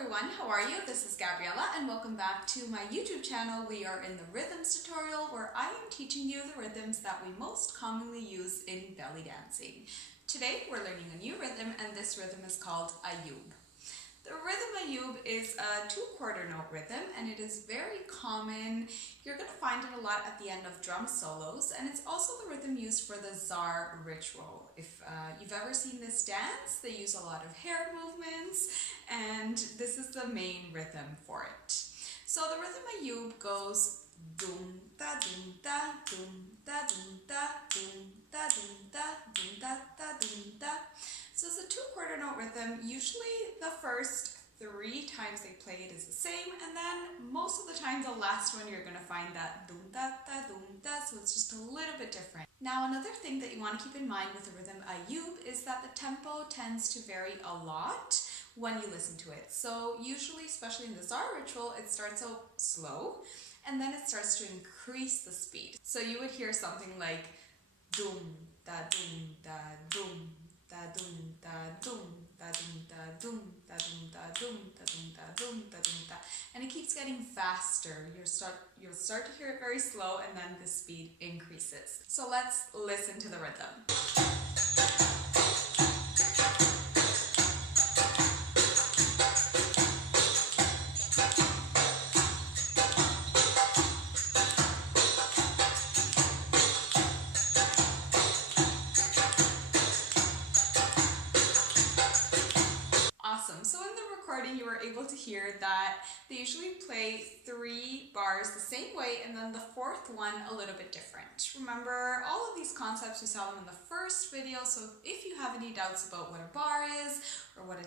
everyone, how are you? This is Gabriela and welcome back to my YouTube channel. We are in the rhythms tutorial where I am teaching you the rhythms that we most commonly use in belly dancing. Today we're learning a new rhythm and this rhythm is called Ayoub. The rhythm Ayoub is a 2/4 note rhythm and it is very common. You're going to find it a lot at the end of drum solos, and it's also the rhythm used for the Zar ritual. If you've ever seen this dance, they use a lot of hair movements and this is the main rhythm for it. So the rhythm Ayoub goes doom da doom da doom da doom da doom da doom da doom da da doom da. So it's a 2/4 note rhythm. Usually the first 3 times they play it is the same, and then most of the time the last one you're going to find that doom da da doom da, so it's just a little bit different. Now another thing that you want to keep in mind with the rhythm Ayoub is that the tempo tends to vary a lot when you listen to it. So usually, especially in the Zar ritual, it starts out slow and then it starts to increase the speed. So you would hear something like doom da doom da doom da doom da doom da doom da doom da doom da doom da doom da doom da doom da, and it keeps getting faster. You'll start to hear it very slow and then the speed increases. So let's listen to the rhythm. Awesome. So in the recording you were able to hear that they usually play 3 bars the same way and then the 4th one a little bit different. Remember, all of these concepts, we saw them in the first video, so if you have any doubts about what a bar is or what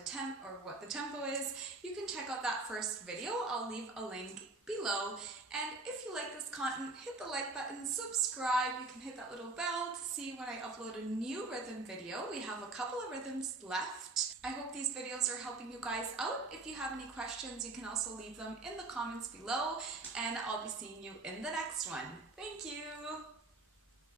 the tempo is, you can check out that first video. I'll leave a link below. And if you like this content, hit the like button, subscribe. You can hit that little bell to see when I upload a new rhythm video. We have a couple of rhythms left. I hope these videos are helping you guys out. If you have any questions, you can also leave them in the comments below, and I'll be seeing you in the next one. Thank you!